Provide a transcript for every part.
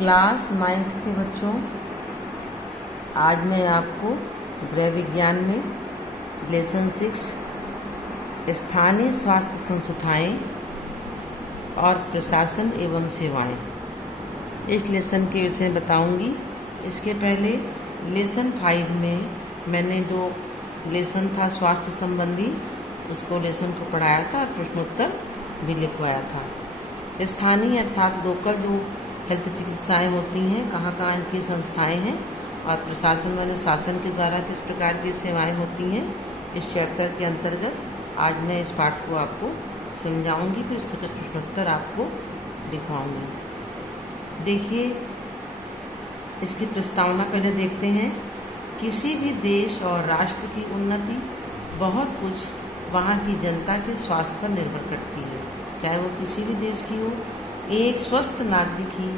Class 9th के बच्चों, आज मैं आपको गृह विज्ञान में लेसन 6 स्थानीय स्वास्थ्य संस्थाएं और प्रशासन एवं सेवाएं इस लेसन के विषय में बताऊंगी। इसके पहले लेसन 5 में मैंने जो लेसन था स्वास्थ्य संबंधी उसको लेसन को पढ़ाया था और प्रश्नोत्तर भी लिखवाया था। स्थानीय अर्थात लोकल जो हेल्थ चिकित्साएँ होती हैं, कहाँ कहाँ इनकी संस्थाएं हैं, और प्रशासन वाले शासन के द्वारा किस प्रकार की सेवाएं होती हैं, इस चैप्टर के अंतर्गत आज मैं इस पाठ को आपको समझाऊंगी, फिर उसका प्रश्नोत्तर आपको दिखवाऊंगी। देखिए, इसकी प्रस्तावना पहले देखते हैं। किसी भी देश और राष्ट्र की उन्नति बहुत कुछ वहाँ की जनता के स्वास्थ्य पर निर्भर करती है। चाहे वो किसी भी देश की हो, एक स्वस्थ नागरिक ही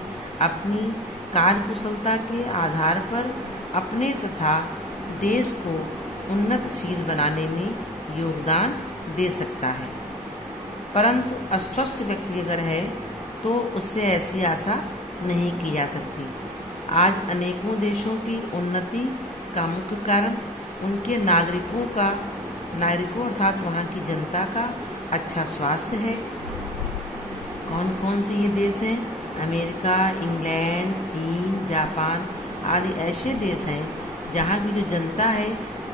अपनी कार्यकुशलता के आधार पर अपने तथा देश को उन्नतशील बनाने में योगदान दे सकता है। परंतु अस्वस्थ व्यक्ति अगर है तो उससे ऐसी आशा नहीं की जा सकती। आज अनेकों देशों की उन्नति का मुख्य कारण उनके नागरिकों अर्थात वहाँ की जनता का अच्छा स्वास्थ्य है। कौन कौन से ये देश हैं? अमेरिका, इंग्लैंड, चीन, जापान आदि ऐसे देश हैं जहाँ की जो जनता है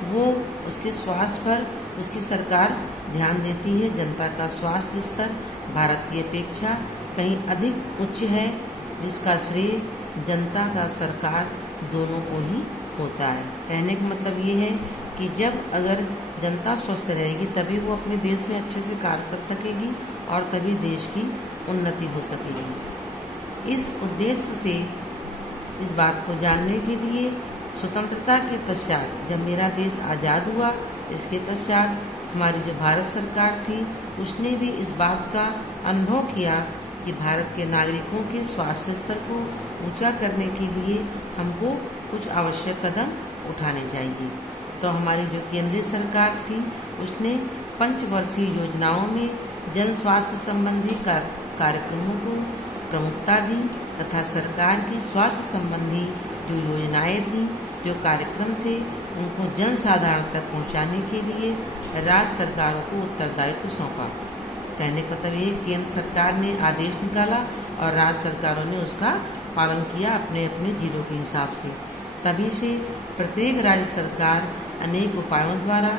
वो उसके स्वास्थ्य पर उसकी सरकार ध्यान देती है। जनता का स्वास्थ्य स्तर भारत की अपेक्षा कहीं अधिक उच्च है, जिसका श्रेय जनता का सरकार दोनों को ही होता है। कहने का मतलब ये है कि जब अगर जनता स्वस्थ रहेगी तभी वो अपने देश में अच्छे से कार्य कर सकेगी और तभी देश की उन्नति हो सकेगी। इस उद्देश्य से इस बात को जानने के लिए स्वतंत्रता के पश्चात जब मेरा देश आज़ाद हुआ, इसके पश्चात हमारी जो भारत सरकार थी उसने भी इस बात का अनुभव किया कि भारत के नागरिकों के स्वास्थ्य स्तर को ऊंचा करने के लिए हमको कुछ आवश्यक कदम उठाने चाहिए। तो हमारी जो केंद्रीय सरकार थी उसने पंचवर्षीय योजनाओं में जन स्वास्थ्य संबंधी कार्यक्रमों को प्रमुखता दी तथा सरकार की स्वास्थ्य संबंधी जो योजनाएं थी, जो कार्यक्रम थे, उनको जन साधारण तक पहुंचाने के लिए राज्य सरकारों को उत्तरदायित्व सौंपा। कहने का मतलब ये केंद्र सरकार ने आदेश निकाला और राज्य सरकारों ने उसका पालन किया अपने अपने जिलों के हिसाब से। तभी से प्रत्येक राज्य सरकार अनेक उपायों द्वारा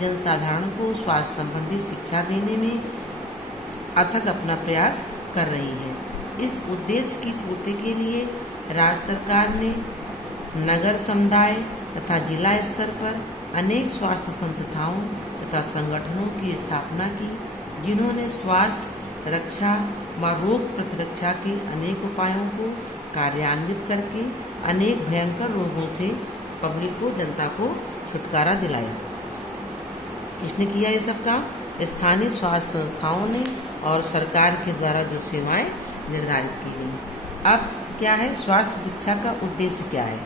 जनसाधारण को स्वास्थ्य संबंधी शिक्षा देने में अथक अपना प्रयास कर रही है। इस उद्देश्य की पूर्ति के लिए राज्य सरकार ने नगर समुदाय तथा जिला स्तर पर अनेक स्वास्थ्य संस्थाओं तथा संगठनों की स्थापना की, जिन्होंने स्वास्थ्य रक्षा व रोग प्रतिरक्षा के अनेक उपायों को कार्यान्वित करके अनेक भयंकर रोगों से पब्लिक को, जनता को छुटकारा दिलाया। किसने किया ये सब काम? स्थानीय स्वास्थ्य संस्थाओं ने और सरकार के द्वारा जो सेवाएं निर्धारित की गई। अब क्या है स्वास्थ्य शिक्षा का उद्देश्य क्या है?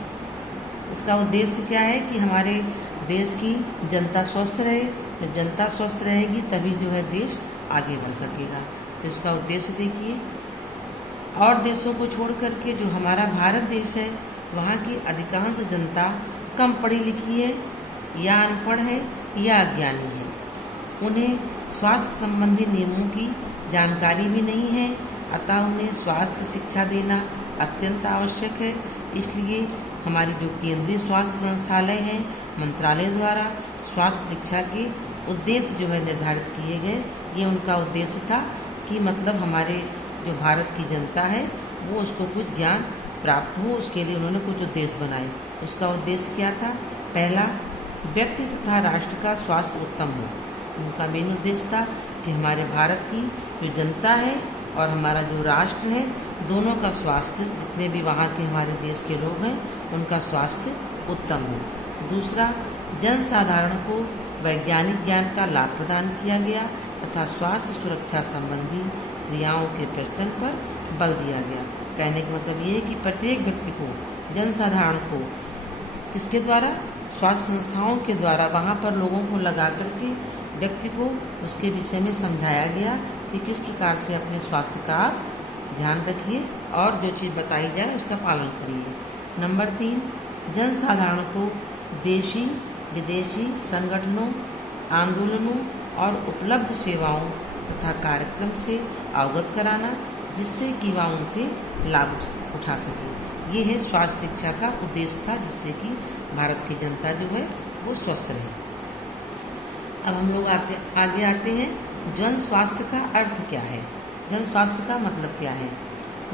इसका उद्देश्य क्या है कि हमारे देश की जनता स्वस्थ रहे। जब जनता स्वस्थ रहेगी तभी जो है देश आगे बढ़ सकेगा। तो इसका उद्देश्य देखिए, और देशों को छोड़ करके जो हमारा भारत देश है वहाँ की अधिकांश जनता कम पढ़ी लिखी है या अनपढ़ है या अज्ञानी है। उन्हें स्वास्थ्य संबंधी नियमों की जानकारी भी नहीं है, अतः उन्हें स्वास्थ्य शिक्षा देना अत्यंत आवश्यक है। इसलिए हमारी जो केंद्रीय स्वास्थ्य संस्थालय हैं, मंत्रालय द्वारा स्वास्थ्य शिक्षा के उद्देश्य जो है निर्धारित किए गए। ये उनका उद्देश्य था कि मतलब हमारे जो भारत की जनता है वो उसको कुछ ज्ञान प्राप्त हो, उसके लिए उन्होंने कुछ उद्देश्य बनाए। उसका उद्देश्य क्या था? पहला, व्यक्ति तथा राष्ट्र का स्वास्थ्य उत्तम हो। उनका मेन उद्देश्य था कि हमारे भारत की जो जनता है और हमारा जो राष्ट्र है, दोनों का स्वास्थ्य, जितने भी वहाँ के हमारे देश के लोग हैं उनका स्वास्थ्य उत्तम हो। दूसरा, जन साधारण को वैज्ञानिक ज्ञान का लाभ प्रदान किया गया तथा स्वास्थ्य सुरक्षा संबंधी क्रियाओं के प्रचलन पर बल दिया गया। कहने का मतलब ये है कि प्रत्येक व्यक्ति को, जन साधारण को किसके द्वारा? स्वास्थ्य संस्थाओं के द्वारा वहाँ पर लोगों को लगा करके व्यक्ति को उसके विषय में समझाया गया कि किस प्रकार से अपने स्वास्थ्य का आप ध्यान रखिए और जो चीज़ बताई जाए उसका पालन करिए। नंबर 3, जनसाधारण को देशी विदेशी संगठनों, आंदोलनों और उपलब्ध सेवाओं तथा कार्यक्रम से अवगत कराना, जिससे कि वह उनसे लाभ उठा सके। ये है स्वास्थ्य शिक्षा का उद्देश्य था, जिससे कि भारत की जनता जो है वो स्वस्थ रहे। अब हम लोग आगे आते हैं, जन स्वास्थ्य का अर्थ क्या है। जन स्वास्थ्य का मतलब क्या है।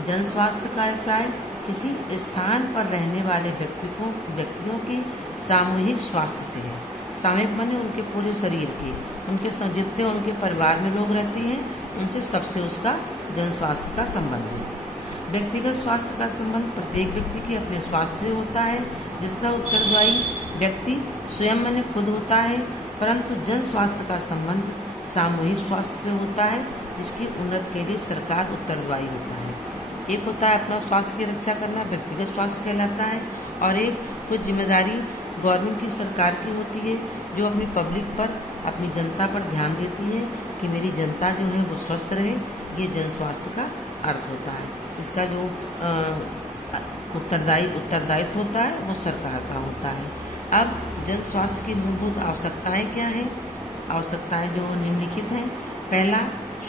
जन स्वास्थ्य का अभिप्राय किसी स्थान पर रहने वाले व्यक्तियों के सामूहिक स्वास्थ्य से है। सामूहिक माने उनके पूरे शरीर के, उनके जितने उनके परिवार में लोग रहते हैं उनसे सबसे उसका जन स्वास्थ्य का संबंध है। व्यक्तिगत स्वास्थ्य का संबंध प्रत्येक व्यक्ति के अपने स्वास्थ्य से होता है, जिसका उत्तरदायी व्यक्ति स्वयं माने खुद होता है, परंतु जन स्वास्थ्य का संबंध सामूहिक स्वास्थ्य से होता है, जिसकी उन्नति के लिए सरकार उत्तरदायी होता है। एक होता है अपना स्वास्थ्य की रक्षा करना, व्यक्तिगत स्वास्थ्य कहलाता है, और एक कुछ जिम्मेदारी गवर्नमेंट की, सरकार की होती है, जो अपनी पब्लिक पर, अपनी जनता पर ध्यान देती है कि मेरी जनता जो है वो स्वस्थ रहे। ये जन स्वास्थ्य का अर्थ होता है। इसका जो उत्तरदायित्व होता है वो सरकार का होता है। अब जन स्वास्थ्य की मूलभूत आवश्यकताएं क्या हैं। आवश्यकताएं जो निम्नलिखित हैं। पहला,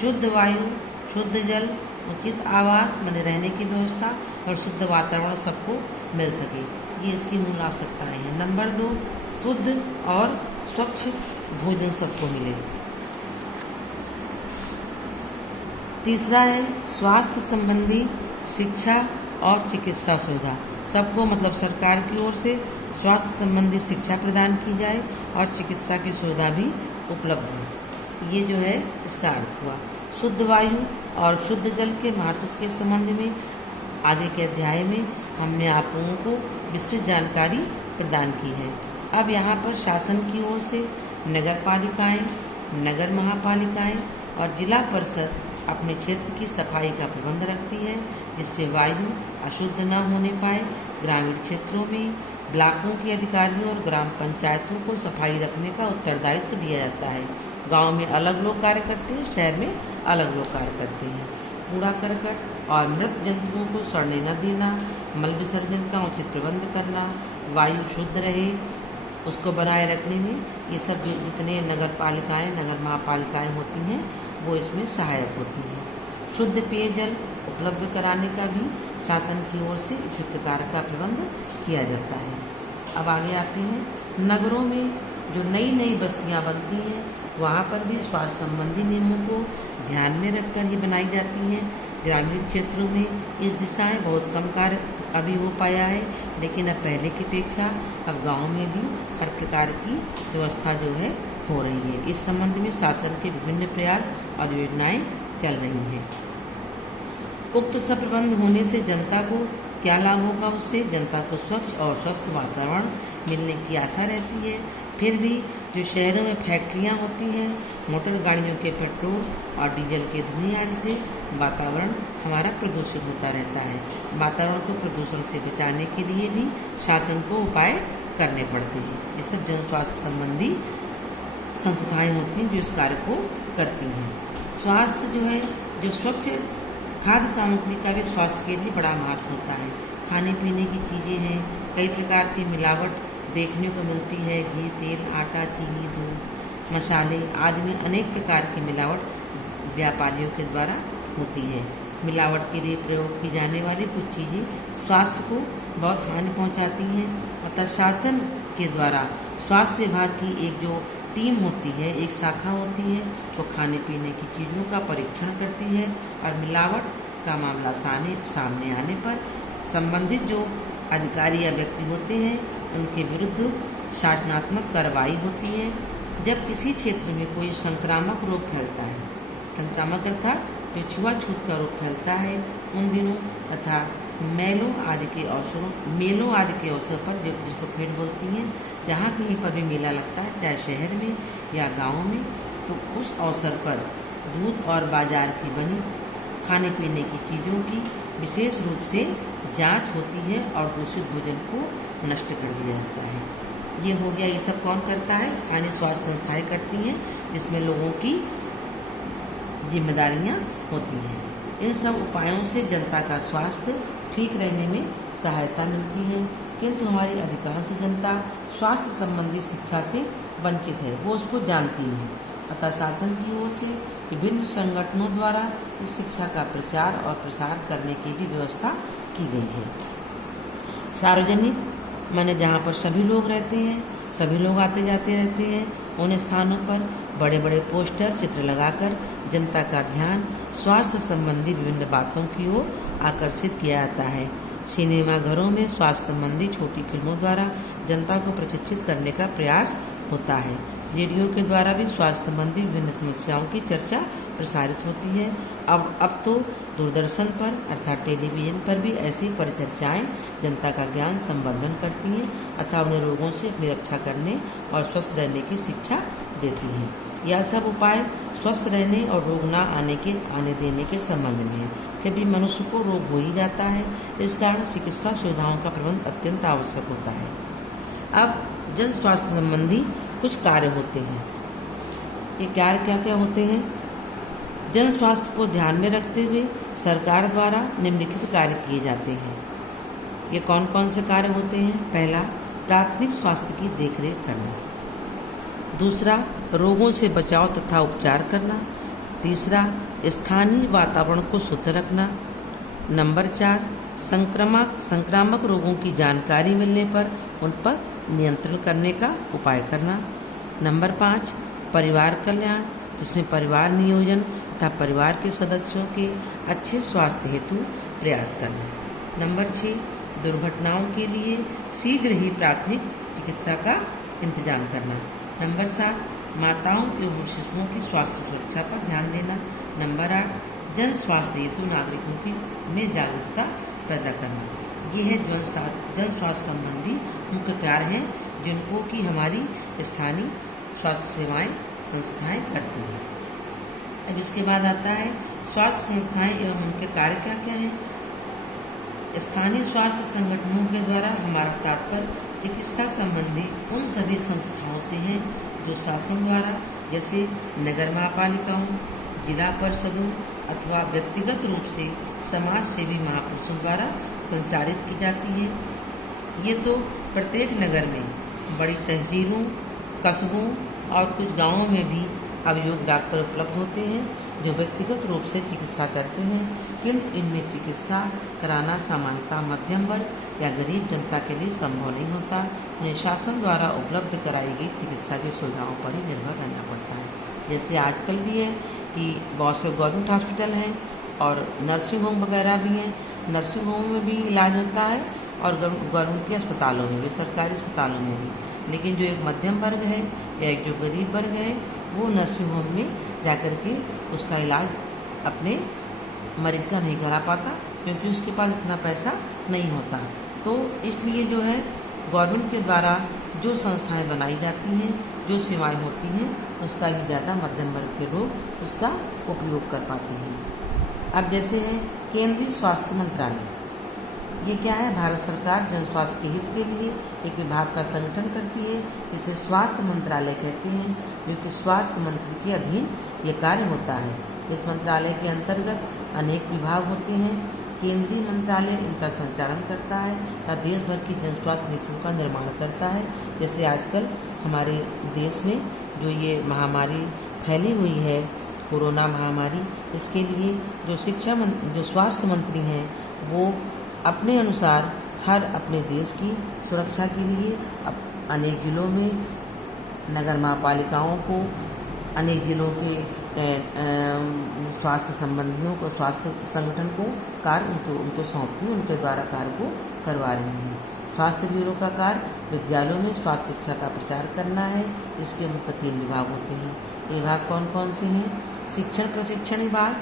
शुद्ध वायु, शुद्ध जल, उचित आवास माने रहने की व्यवस्था और शुद्ध वातावरण सबको मिल सके, ये इसकी मूल आवश्यकताएं हैं। नंबर 2, शुद्ध और स्वच्छ भोजन सबको मिले। तीसरा है स्वास्थ्य संबंधी शिक्षा और चिकित्सा सुविधा सबको, मतलब सरकार की ओर से स्वास्थ्य संबंधी शिक्षा प्रदान की जाए और चिकित्सा की सुविधा भी उपलब्ध हो। ये जो है इसका अर्थ हुआ। शुद्ध वायु और शुद्ध जल के महत्व के संबंध में आगे के अध्याय में हमने आप लोगों को विस्तृत जानकारी प्रदान की है। अब यहाँ पर शासन की ओर से नगर पालिकाएँ, नगर महापालिकाएँ और जिला परिषद अपने क्षेत्र की सफाई का प्रबंध रखती है, जिससे वायु अशुद्ध न होने पाए। ग्रामीण क्षेत्रों में ब्लॉकों के अधिकारियों और ग्राम पंचायतों को सफाई रखने का उत्तरदायित्व दिया जाता है। गांव में अलग लोग कार्य करते हैं, शहर में अलग लोग कार्य करते हैं। कूड़ा करकट और मृत जंतुओं को सड़ने न देना, मल विसर्जन का उचित प्रबंध करना, वायु शुद्ध रहे उसको बनाए रखने में ये सब जो जितने नगर पालिकाएँ, नगर महापालिकाएँ होती हैं वो इसमें सहायक होती हैं। शुद्ध पेयजल उपलब्ध कराने का भी शासन की ओर से इसी प्रकार का प्रबंध किया जाता है। अब आगे आते हैं, नगरों में जो नई नई बस्तियां बनती हैं वहाँ पर भी स्वास्थ्य संबंधी नियमों को ध्यान में रखकर ही बनाई जाती हैं। ग्रामीण क्षेत्रों में इस दिशाएं बहुत कम कार्य अभी हो पाया है, लेकिन अब पहले की अपेक्षा अब गाँव में भी हर प्रकार की व्यवस्था जो है हो रही है। इस संबंध में शासन के विभिन्न प्रयास और योजनाएं चल रही हैं। उक्त सब प्रबंध होने से जनता को क्या लाभ होगा। उससे जनता को स्वच्छ और स्वस्थ वातावरण मिलने की आशा रहती है। फिर भी जो शहरों में फैक्ट्रियां होती हैं, मोटर गाड़ियों के पेट्रोल और डीजल के धुएं आदि से वातावरण हमारा प्रदूषित होता रहता है। वातावरण को प्रदूषण से बचाने के लिए भी शासन को उपाय करने पड़ते हैं। ये सब जन स्वास्थ्य संबंधी संस्थाएं होती हैं जो इस कार्य को करती हैं। स्वास्थ्य जो है, जो स्वच्छ खाद्य सामग्री का भी स्वास्थ्य के लिए बड़ा महत्व होता है। खाने पीने की चीज़ें हैं, कई प्रकार की मिलावट देखने को मिलती है। घी, तेल, आटा, चीनी, दूध, मसाले आदि में अनेक प्रकार की मिलावट व्यापारियों के द्वारा होती है। मिलावट के लिए प्रयोग की जाने वाली कुछ चीज़ें स्वास्थ्य को बहुत हानि पहुंचाती हैं। अतः शासन के द्वारा स्वास्थ्य विभाग की एक जो टीम होती है, एक शाखा होती है, वो खाने पीने की चीज़ों का परीक्षण करती है और मिलावट का मामला सामने आने पर संबंधित जो अधिकारी या व्यक्ति होते हैं उनके विरुद्ध शासनात्मक कार्रवाई होती है। जब किसी क्षेत्र में कोई संक्रामक रोग फैलता है, संक्रामक अर्थात जो छुआछूत का रोग फैलता है, उन दिनों तथा मेलों आदि के अवसर पर, जो जिसको फेट बोलती हैं, जहाँ कहीं पर भी मेला लगता है, चाहे शहर में या गांव में, तो उस अवसर पर दूध और बाजार की बनी खाने पीने की चीज़ों की विशेष रूप से जांच होती है और दूषित भोजन को नष्ट कर दिया जाता है। ये हो गया। ये सब कौन करता है? स्थानीय स्वास्थ्य संस्थाएं करती हैं, जिसमें लोगों की जिम्मेदारियां होती हैं। इन सब उपायों से जनता का स्वास्थ्य ठीक रहने में सहायता मिलती है, किंतु हमारी अधिकांश जनता स्वास्थ्य संबंधी शिक्षा से वंचित है, वो उसको जानती नहीं। अतः शासन की ओर से विभिन्न संगठनों द्वारा इस शिक्षा का प्रचार और प्रसार करने की भी व्यवस्था की गई है। सार्वजनिक माने जहाँ पर सभी लोग रहते हैं, सभी लोग आते जाते रहते हैं, उन स्थानों पर बड़े बड़े पोस्टर चित्र लगाकर जनता का ध्यान स्वास्थ्य संबंधी विभिन्न बातों की ओर आकर्षित किया जाता है। सिनेमा घरों में स्वास्थ्य संबंधी छोटी फिल्मों द्वारा जनता को प्रशिक्षित करने का प्रयास होता है। रेडियो के द्वारा भी स्वास्थ्य संबंधी विभिन्न समस्याओं की चर्चा प्रसारित होती है। अब तो दूरदर्शन पर अर्थात टेलीविज़न पर भी ऐसी परिचर्चाएं जनता का ज्ञान संवर्धन करती हैं अथवा उन्हें रोगों से अपनी रक्षा करने और स्वस्थ रहने की शिक्षा देती हैं। यह सब उपाय स्वस्थ रहने और रोग न आने देने के संबंध में है। फिर भी मनुष्य को रोग हो ही जाता है, इस कारण चिकित्सा सुविधाओं का प्रबंध अत्यंत आवश्यक होता है। अब जन स्वास्थ्य संबंधी कुछ कार्य होते हैं। ये कार्य क्या क्या होते हैं? जन स्वास्थ्य को ध्यान में रखते हुए सरकार द्वारा निम्नलिखित कार्य किए जाते हैं। ये कौन कौन से कार्य होते हैं? पहला, प्राथमिक स्वास्थ्य की देखरेख करना। दूसरा, रोगों से बचाव तथा उपचार करना। तीसरा, स्थानीय वातावरण को शुद्ध रखना। नंबर 4, संक्रामक रोगों की जानकारी मिलने पर उन पर नियंत्रण करने का उपाय करना। नंबर 5, परिवार कल्याण, जिसमें परिवार नियोजन तथा परिवार के सदस्यों के अच्छे स्वास्थ्य हेतु प्रयास करना। नंबर 6, दुर्घटनाओं के लिए शीघ्र ही प्राथमिक चिकित्सा का इंतजाम करना। नंबर 7, माताओं एवं शिशुओं की स्वास्थ्य सुरक्षा पर ध्यान देना। नंबर 8, जन स्वास्थ्य हेतु नागरिकों की में जागरूकता पैदा करना। ये है जन स्वास्थ्य संबंधी मुख्य कार्य हैं जिनको कि हमारी स्थानीय स्वास्थ्य सेवाएं संस्थाएं करती हैं। अब इसके बाद आता है स्वास्थ्य संस्थाएं एवं उनके कार्य क्या क्या हैं। स्थानीय स्वास्थ्य संगठनों के द्वारा हमारा तात्पर्य चिकित्सा संबंधी उन सभी संस्थाओं से है जो शासन द्वारा जैसे नगर महापालिकाओं, जिला परिषदों अथवा व्यक्तिगत रूप से समाज सेवी महापुरुषों द्वारा संचालित की जाती है। ये तो प्रत्येक नगर में, बड़ी तहसीलों, कस्बों और कुछ गांवों में भी अब योग डॉक्टर उपलब्ध होते हैं जो व्यक्तिगत रूप से चिकित्सा करते हैं, किंतु इनमें चिकित्सा कराना सामान्यतः मध्यम वर्ग या गरीब जनता के लिए संभव नहीं होता। उन्हें शासन द्वारा उपलब्ध कराई गई चिकित्सा की सुविधाओं पर ही निर्भर रहना पड़ता है। जैसे आजकल भी है कि बहुत से गवर्नमेंट हॉस्पिटल हैं और नर्सिंग होम वगैरह भी हैं। नर्सिंग होम में भी इलाज होता है और गवर्नमेंट के अस्पतालों में भी, सरकारी अस्पतालों में भी। लेकिन जो एक मध्यम वर्ग है या एक जो गरीब वर्ग है वो नर्सिंग होम में जाकर के उसका इलाज अपने मरीज का नहीं करा पाता क्योंकि उसके पास इतना पैसा नहीं होता। तो इसलिए जो है गवर्नमेंट के द्वारा जो संस्थाएं बनाई जाती हैं, जो सेवाएं होती हैं, उसका ही ज़्यादा मध्यम वर्ग के लोग उसका उपयोग कर पाते हैं। अब जैसे है केंद्रीय स्वास्थ्य मंत्रालय, ये क्या है? भारत सरकार जन स्वास्थ्य के हित के लिए एक विभाग का संगठन करती है जिसे स्वास्थ्य मंत्रालय कहते हैं, जो कि स्वास्थ्य मंत्री के अधीन ये कार्य होता है। इस मंत्रालय के अंतर्गत अनेक विभाग होते हैं। केंद्रीय मंत्रालय इनका संचालन करता है तथा देश भर की जन स्वास्थ्य नीतियों का निर्माण करता है। जैसे आजकल हमारे देश में जो ये महामारी फैली हुई है, कोरोना महामारी, इसके लिए जो स्वास्थ्य मंत्री हैं वो अपने अनुसार हर अपने देश की सुरक्षा के लिए अनेक जिलों में नगर महापालिकाओं को, अनेक जिलों के स्वास्थ्य संबंधियों को, स्वास्थ्य संगठन को कार्य उनको सौंपती, उनके द्वारा कार्य को करवा रही हैं। स्वास्थ्य ब्यूरो का कार्य विद्यालयों में स्वास्थ्य शिक्षा का प्रचार करना है। इसके मुख्य 3 विभाग होते हैं। ये विभाग कौन कौन से हैं? शिक्षण प्रशिक्षण विभाग,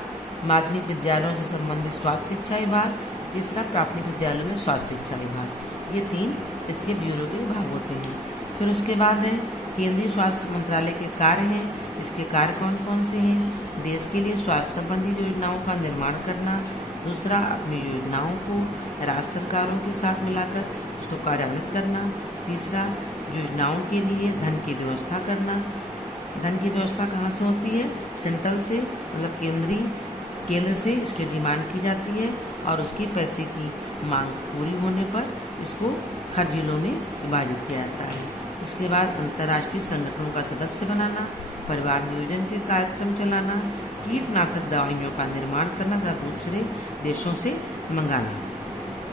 माध्यमिक विद्यालयों से संबंधित स्वास्थ्य शिक्षा विभाग, तीसरा प्राथमिक विद्यालयों में स्वास्थ्य शिक्षा विभाग। ये 3 इसके ब्यूरो के विभाग होते हैं। फिर उसके बाद है केंद्रीय स्वास्थ्य मंत्रालय के कार्य हैं। इसके कार्य कौन कौन से हैं? देश के लिए स्वास्थ्य संबंधी योजनाओं का निर्माण करना। दूसरा, अपनी योजनाओं को राज्य सरकारों के साथ मिलाकर उसको कार्यान्वित करना। तीसरा, योजनाओं के लिए धन की व्यवस्था करना। धन की व्यवस्था कहाँ से होती है? सेंट्रल से, मतलब केंद्रीय केंद्र से इसकी डिमांड की जाती है और उसकी पैसे की मांग पूरी होने पर इसको हर जिलों में विभाजित किया जाता है। इसके बाद अंतर्राष्ट्रीय संगठनों का सदस्य बनाना, परिवार नियोजन के कार्यक्रम चलाना, कीटनाशक दवाइयों का निर्माण करना तथा दूसरे देशों से मंगाना,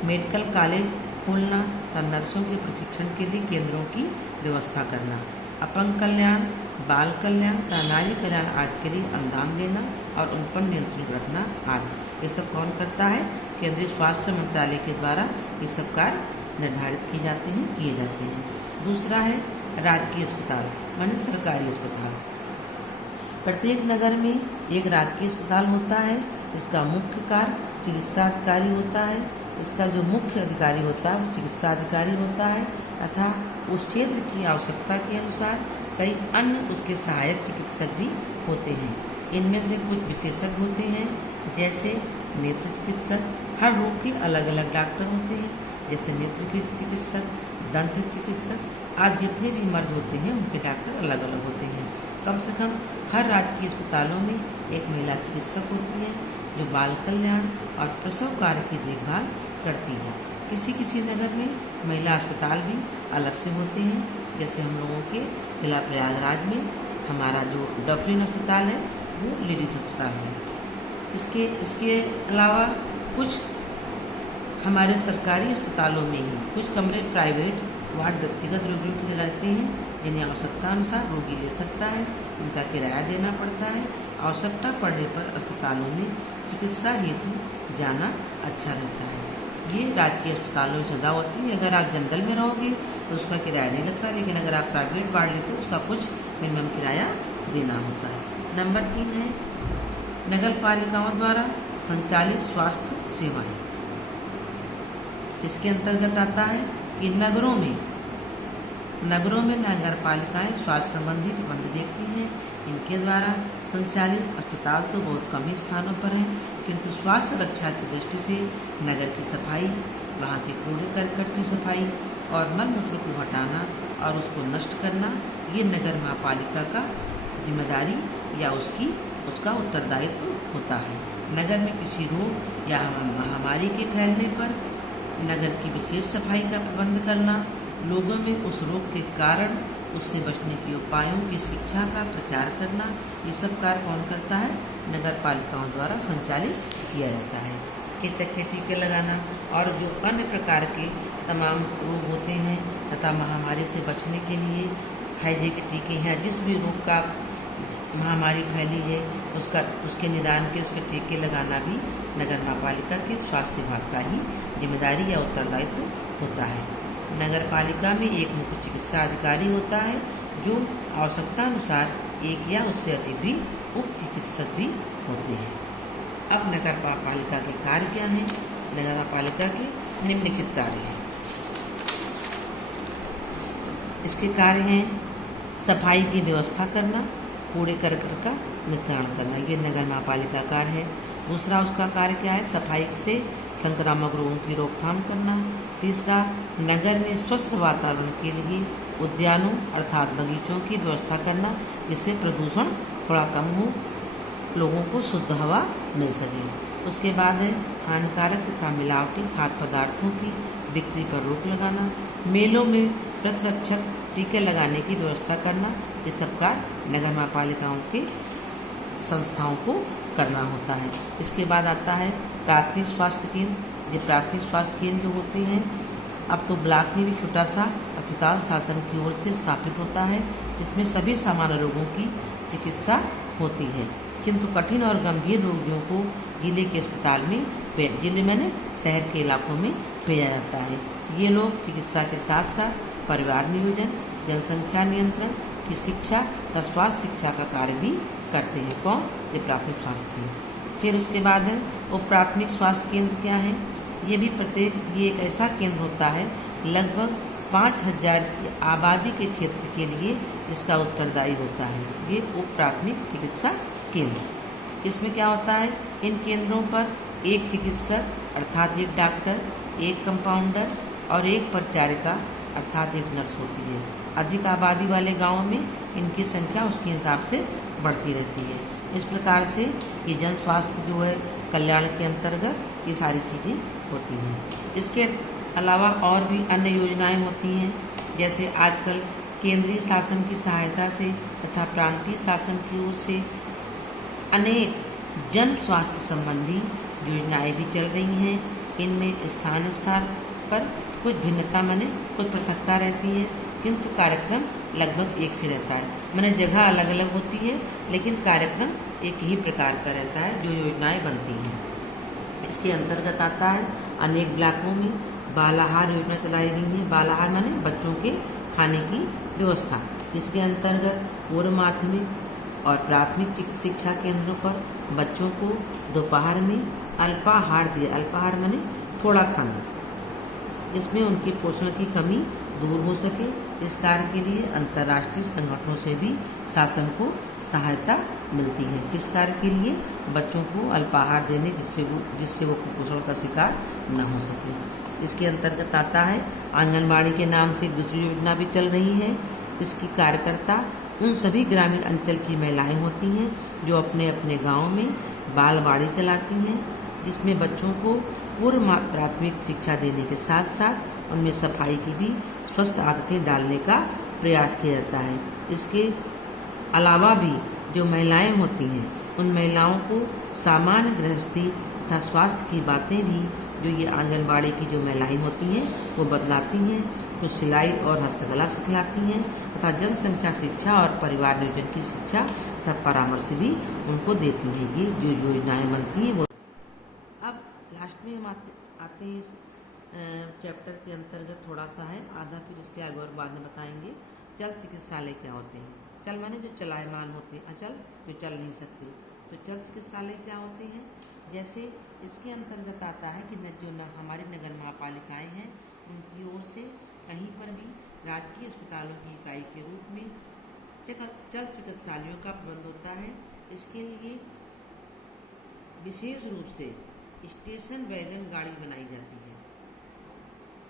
मेडिकल कॉलेज खोलना तथा नर्सों के प्रशिक्षण के लिए केंद्रों की व्यवस्था करना, अपंग कल्याण, बाल कल्याण तथा नारी कल्याण आदि के लिए अनुदान देना और उन पर नियंत्रण रखना आदि। ये सब कौन करता है? केंद्रीय स्वास्थ्य मंत्रालय के द्वारा ये सब कार्य निर्धारित किए जाते हैं। दूसरा है राजकीय अस्पताल माने सरकारी अस्पताल। प्रत्येक नगर में एक राजकीय अस्पताल होता है। इसका मुख्य कार्य चिकित्सा अधिकारी होता है। इसका जो मुख्य अधिकारी होता है वो चिकित्सा अधिकारी होता है तथा उस क्षेत्र की आवश्यकता के अनुसार कई अन्य उसके सहायक चिकित्सक भी होते हैं। इनमें से कुछ विशेषज्ञ होते हैं जैसे नेत्र चिकित्सक, हर रोग के अलग अलग डॉक्टर होते हैं जैसे नेत्र के चिकित्सक, दंत चिकित्सक आदि जितने भी मर्ज होते हैं उनके डॉक्टर अलग अलग होते हैं। कम से कम हर राजकीय अस्पतालों में एक महिला चिकित्सक होती है जो बाल कल्याण और प्रसव कार्य की देखभाल करती है। किसी नगर में महिला अस्पताल भी अलग से होते हैं जैसे हम लोगों के जिला प्रयागराज में हमारा जो डफरिन अस्पताल है वो लेडीज अस्पताल है। इसके अलावा कुछ हमारे सरकारी अस्पतालों में ही कुछ कमरे प्राइवेट वार्ड व्यक्तिगत रोगियों के लिए रहते हैं जिन्हें आवश्यकता अनुसार रोगी ले सकता है। उनका किराया देना पड़ता है। आवश्यकता पड़ने पर अस्पतालों में चिकित्सा हेतु जाना अच्छा रहता है। ये राजकीय अस्पतालों में सुविधा होती है। अगर आप जनरल में रहोगे तो उसका किराया नहीं लगता, लेकिन अगर आप प्राइवेट वार्ड लेते हो उसका कुछ मिनिमम किराया देना होता है। नंबर 3 है नगर पालिकाओं द्वारा संचालित स्वास्थ्य सेवाएं। इसके अंतर्गत आता है कि नगरों में नगर पालिकाएं स्वास्थ्य संबंधी प्रबंध देखती हैं। इनके द्वारा संचालित अस्पताल तो बहुत कम ही स्थानों पर हैं, किंतु स्वास्थ्य रक्षा की दृष्टि से नगर की सफाई, वहाँ के कूड़े करकट की सफाई और मल मूत्र को हटाना और उसको नष्ट करना ये नगर महापालिका का जिम्मेदारी या उसका उत्तरदायित्व होता है। नगर में किसी रोग या महामारी के फैलने पर नगर की विशेष सफाई का प्रबंध करना, लोगों में उस रोग के कारण उससे बचने के उपायों की शिक्षा का प्रचार करना, ये सब कार्य कौन करता है? नगर पालिकाओं द्वारा संचालित किया जाता है। चेचक के टीके लगाना और जो अन्य प्रकार के तमाम रोग होते हैं तथा महामारी से बचने के लिए हैजे के टीके हैं। जिस भी रोग का महामारी फैली है उसके निदान के उसके टीके लगाना भी नगर महापालिका के स्वास्थ्य विभाग का ही जिम्मेदारी या उत्तरदायित्व होता है। नगर पालिका में एक मुख्य चिकित्सा अधिकारी होता है जो आवश्यकता अनुसार एक या उससे अधिक भी उप चिकित्सक भी होते हैं। अब नगर पालिका के कार्य क्या हैं? नगर पालिका के निम्नलिखित कार्य हैं। इसके कार्य हैं सफाई की व्यवस्था करना, कूड़े करकट का निस्तारण करना, ये नगर महापालिका कार्य है। दूसरा उसका कार्य क्या है? सफाई से संक्रामक रोगों की रोकथाम करना। तीसरा, नगर में स्वस्थ वातावरण के लिए उद्यानों अर्थात बगीचों की व्यवस्था करना जिससे प्रदूषण थोड़ा कम हो, लोगों को शुद्ध हवा मिल सके। उसके बाद है हानिकारक तथा मिलावटी खाद्य पदार्थों की बिक्री पर रोक लगाना, मेलों में प्रतिरक्षक टीके लगाने की व्यवस्था करना। ये सब कार्य नगर महापालिकाओं के संस्थाओं को करना होता है। इसके बाद आता है प्राथमिक स्वास्थ्य केंद्र। ये प्राथमिक स्वास्थ्य केंद्र जो होते हैं, अब तो ब्लॉक में भी छोटा सा अस्पताल शासन की ओर से स्थापित होता है जिसमें सभी सामान्य रोगों की चिकित्सा होती है, किंतु कठिन और गंभीर रोगियों को जिले के अस्पताल में शहर के इलाकों में भेजा जाता है। ये लोग चिकित्सा के साथ साथ परिवार नियोजन, जनसंख्या नियंत्रण की शिक्षा तथा स्वास्थ्य शिक्षा का कार्य भी करते हैं। कौन? ये प्राथमिक स्वास्थ्य केंद्र। फिर उसके बाद है उप प्राथमिक स्वास्थ्य केंद्र। क्या है? ये एक ऐसा केंद्र होता है लगभग 5000 की आबादी के क्षेत्र के लिए इसका उत्तरदायी होता है। ये उप प्राथमिक चिकित्सा केंद्र। इसमें क्या होता है? इन केंद्रों पर एक चिकित्सक अर्थात एक डॉक्टर, एक कंपाउंडर और एक परिचारिका अर्थात एक नर्स होती है। अधिक आबादी वाले गांवों में इनकी संख्या उसके हिसाब से बढ़ती रहती है। इस प्रकार से ये जन स्वास्थ्य जो है कल्याण के अंतर्गत ये सारी चीज़ें होती हैं। इसके अलावा और भी अन्य योजनाएं होती हैं, जैसे आजकल केंद्रीय शासन की सहायता से तथा प्रांतीय शासन की ओर से अनेक जन स्वास्थ्य संबंधी योजनाएं भी चल रही हैं। इनमें स्थान पर कुछ भिन्नता माने कुछ पृथकता रहती है, किंतु कार्यक्रम लगभग एक से रहता है। माने जगह अलग अलग होती है लेकिन कार्यक्रम एक ही प्रकार का रहता है जो योजनाएं बनती हैं। इसके अंतर्गत आता है अनेक ब्लॉकों में बालाहार योजना चलाई गई है। बालाहार माने बच्चों के खाने की व्यवस्था, जिसके अंतर्गत पूर्व माध्यमिक और प्राथमिक शिक्षा केंद्रों पर बच्चों को दोपहर में अल्पाहार दिया। अल्पाहार माने थोड़ा खाना, जिसमें उनकी पोषण की कमी दूर हो सके। इस कार्य के लिए अंतर्राष्ट्रीय संगठनों से भी शासन को सहायता मिलती है। किस कार्य के लिए? बच्चों को अल्पाहार देने, जिससे वो कुपोषण का शिकार न हो सके। इसके अंतर्गत आता है आंगनबाड़ी के नाम से दूसरी योजना भी चल रही है। इसकी कार्यकर्ता उन सभी ग्रामीण अंचल की महिलाएं होती हैं जो अपने अपने गाँव में बालवाड़ी चलाती हैं, जिसमें बच्चों को पूर्व प्राथमिक शिक्षा देने के साथ साथ उनमें सफाई की भी स्वस्थ आदतें डालने का प्रयास किया जाता है। इसके अलावा भी जो महिलाएं होती हैं उन महिलाओं को सामान्य गृहस्थी तथा स्वास्थ्य की बातें भी जो ये आंगनबाड़ी की जो महिलाएं होती हैं वो बतलाती हैं। कुछ सिलाई और हस्तकला सिखलाती हैं तथा जनसंख्या शिक्षा और परिवार नियोजन की शिक्षा तथा परामर्श भी उनको देती हैं। ये जो योजनाएं बनती हैं वो। अब लास्ट में हम आते हैं इस चैप्टर के अंतर्गत थोड़ा सा है, आधा फिर इसके आगे और बाद में बताएंगे। चल चिकित्सालय क्या होते हैं? चल माने जो चलायमान होते हैं, अचल जो चल नहीं सकते। तो चल चिकित्सालय क्या होते हैं? जैसे इसके अंतर्गत आता है कि हमारी नगर महापालिकाएं हैं उनकी ओर से कहीं पर भी राजकीय अस्पतालों की इकाई के रूप में चल चिकित्सालयों का प्रबंध होता है। इसके लिए विशेष रूप से स्टेशन वैगन गाड़ी बनाई जाती है।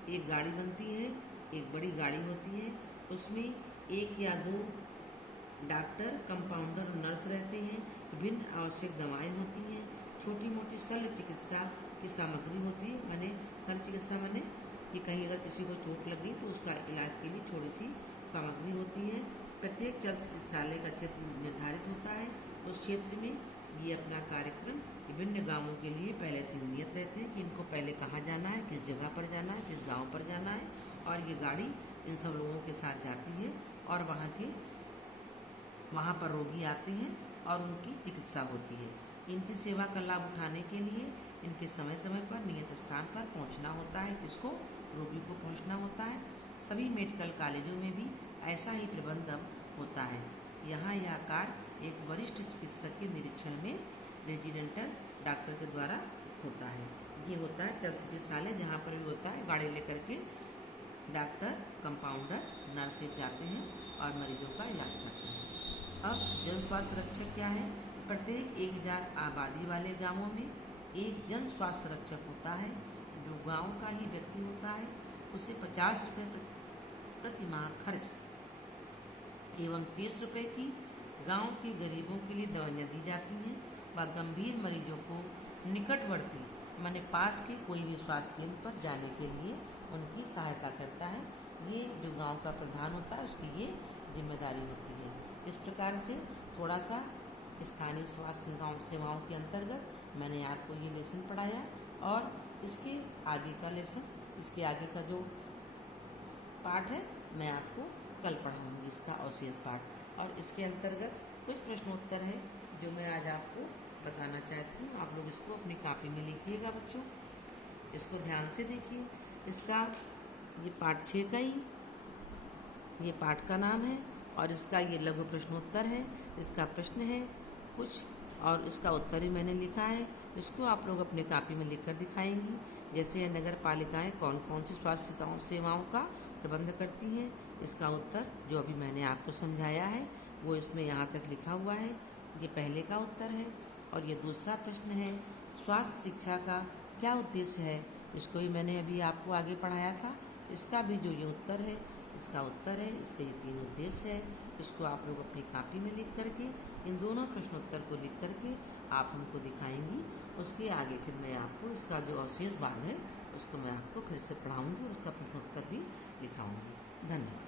एक गाड़ी बनती है, एक बड़ी गाड़ी होती है, उसमें एक या दो डॉक्टर, कंपाउंडर और नर्स रहते हैं। विभिन्न आवश्यक दवाएं होती हैं। छोटी मोटी शल्य चिकित्सा की सामग्री होती है। माने शल्य चिकित्सा माने कि कहीं अगर किसी को चोट लगी तो उसका इलाज के लिए थोड़ी सी सामग्री होती है। प्रत्येक चल चिकित्सालय का क्षेत्र निर्धारित होता है। उस क्षेत्र में ये अपना कार्यक्रम विभिन्न गांवों के लिए पहले से नियत रहते हैं कि इनको पहले कहाँ जाना है, किस जगह पर जाना है, किस गांव पर जाना है, और ये गाड़ी इन सब लोगों के साथ जाती है और वहाँ पर रोगी आते हैं और उनकी चिकित्सा होती है। इनकी सेवा का लाभ उठाने के लिए इनके समय समय पर नियत स्थान पर पहुँचना होता है। किसको? रोगी को पहुँचना होता है। सभी मेडिकल कॉलेजों में भी ऐसा ही प्रबंध होता है। यहाँ यह कार्य एक वरिष्ठ चिकित्सक के निरीक्षण में रेजिडेंटल डॉक्टर के द्वारा होता है। ये होता है चल चिकित्सालय, जहाँ पर भी होता है गाड़ी लेकर के डॉक्टर, कंपाउंडर, नर्सेज जाते हैं और मरीजों का इलाज करते हैं। अब जन स्वास्थ्य रक्षक क्या है? प्रत्येक 1000 आबादी वाले गांवों में एक जन स्वास्थ्य रक्षक होता है। जो गांव का ही व्यक्ति होता है उसे 50 रुपये प्रति माह खर्च एवं 30 रुपये की गांव के गरीबों के लिए दवाइयाँ दी जाती हैं। व गंभीर मरीजों को निकटवर्ती माने पास के कोई भी स्वास्थ्य केंद्र पर जाने के लिए उनकी सहायता करता है। ये जो गांव का प्रधान होता है उसकी ये जिम्मेदारी होती है। इस प्रकार से थोड़ा सा स्थानीय स्वास्थ्य सेवाओं के अंतर्गत मैंने आपको ये लेसन पढ़ाया और इसके आगे का लेसन, इसके आगे का जो पाठ है मैं आपको कल पढ़ाऊँगी, इसका अवशेष पाठ। और इसके अंतर्गत कुछ प्रश्नोत्तर है जो मैं आज आपको बताना चाहती हूँ। आप लोग इसको अपनी कॉपी में लिखिएगा बच्चों, इसको ध्यान से देखिए। इसका ये पाठ 6 का ही ये पाठ का नाम है और इसका ये लघु प्रश्नोत्तर है। इसका प्रश्न है कुछ और इसका उत्तर भी मैंने लिखा है। इसको आप लोग अपने कॉपी में लिखकर दिखाएंगी। जैसे नगर पालिकाएँ कौन कौन सी स्वास्थ्य सेवाओं का प्रबंध करती हैं, इसका उत्तर जो अभी मैंने आपको समझाया है वो इसमें यहाँ तक लिखा हुआ है। ये पहले का उत्तर है। और ये दूसरा प्रश्न है स्वास्थ्य शिक्षा का क्या उद्देश्य है, इसको भी मैंने अभी आपको आगे पढ़ाया था। इसका भी जो ये उत्तर है इसका उत्तर है, इसके ये 3 उद्देश्य है। इसको आप लोग अपनी कापी में लिख करके इन दोनों प्रश्नोत्तर को लिख करके आप हमको दिखाएंगी। उसके आगे फिर मैं आपको इसका जो अवशेष भाग है उसको मैं आपको फिर से पढ़ाऊँगी और उसका प्रश्नोत्तर भी लिखाऊँगी। धन्यवाद।